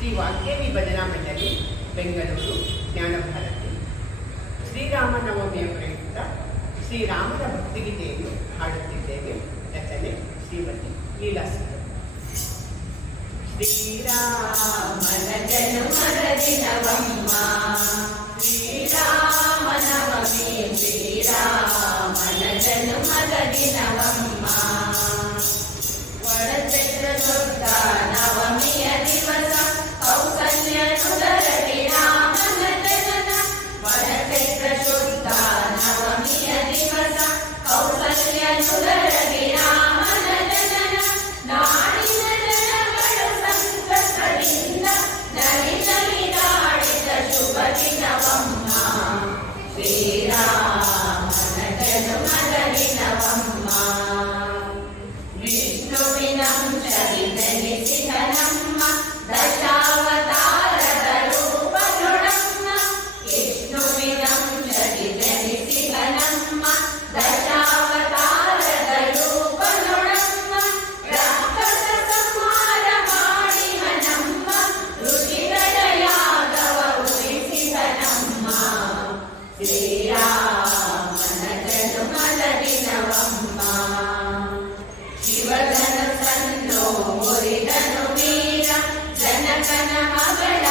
ಶ್ರೀ ವಾಗ್ದೇವಿ ಭಜನಾ ಮಂಡಳಿ ಬೆಂಗಳೂರು ಜ್ಞಾನಭಾರತಿ. ಶ್ರೀರಾಮನವಮಿಯ ಪ್ರಯುಕ್ತ ಶ್ರೀರಾಮನ ಭಕ್ತಿಗೀತೆಯನ್ನು ಹಾಡುತ್ತಿದ್ದೇವೆ. ರಚನೆ ಶ್ರೀಮತಿ ಲೀಲಾಸುಂದರಿ. ಶ್ರೀರಾಮನ ಜನ್ಮದ ದಿನವಮ್ಮ ಶ್ರೀರಾಮನವಮಿ, ಶ್ರೀರಾಮನ ಜನ್ಮದ ದಿನವಮ್ಮ. ವಡಚೈತ್ರ ಶುದ್ಧ ನವಮಿಯ ದಿವಸ ಕೌಸಲ್ಯನುದರದಿ ರಾಮನ ಜನನ. ವಡಚೈತ್ರ ಶುದ್ಧ ನವಮಿಯ ದಿವಸ ಕೌಸಲ್ಯನುದರದಿ ರಾಮನ ಜನನ. ನಾಡಿನ ಜನಗಳು ಸಂತಸದಿಂದ ನಲಿ ನಲಿದಾಡಿದ ಶುಭ ದಿನವಮ್ಮ ಶ್ರೀರಾಮನ ಜನ್ಮದ ದಿನವಮ್ಮ. ವಿಷ್ಣುವಿನಂಶದಿ ಜನಿಸಿದ ನಮ್ಮ ದಶಾವತಾರದ ರೂಪದೊಡಮ್ಮ. ವಿಷ್ಣುವಿನಂಶದಿ ಜನಿಸಿದ ನಮ್ಮ ದಶಾವತಾರದ ರೂಪದೊಡಮ್ಮ. ರಾಕ್ಷಸ ಸಂಹಾರ ಮಾಡಿದ ನಮ್ಮ ಋಷಿಗಳ ಯಾಗವ ಉಳಿಸಿದ ನಮ್ಮ ಶ್ರೀರಾಮನ ಜನ್ಮದ ದಿನವಮ್ಮ. ಶಿವಧನುಸ್ಸನ್ನು ಮುರಿದನು ವೀರ, ಜನಕನ ಮಗಳ